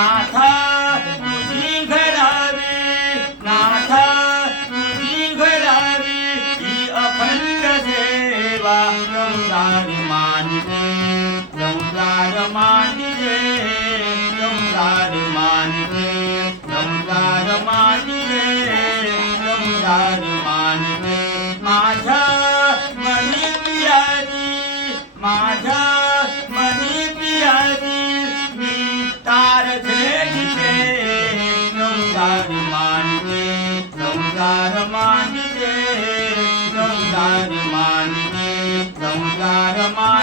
नाथा तुझी घडावी, नाथा तुझी घडावी ही अखंड सेवा. संसार मानिते, संसार मानिते, संसार मानिते, संसार मानिते, संसार मानिते. माझ्या मनी पियाची, माझ्या मनी पियाची मी तार झेलिते. संसार मानिते, संसार मानिते, संसार मानिते, संसार मानिते.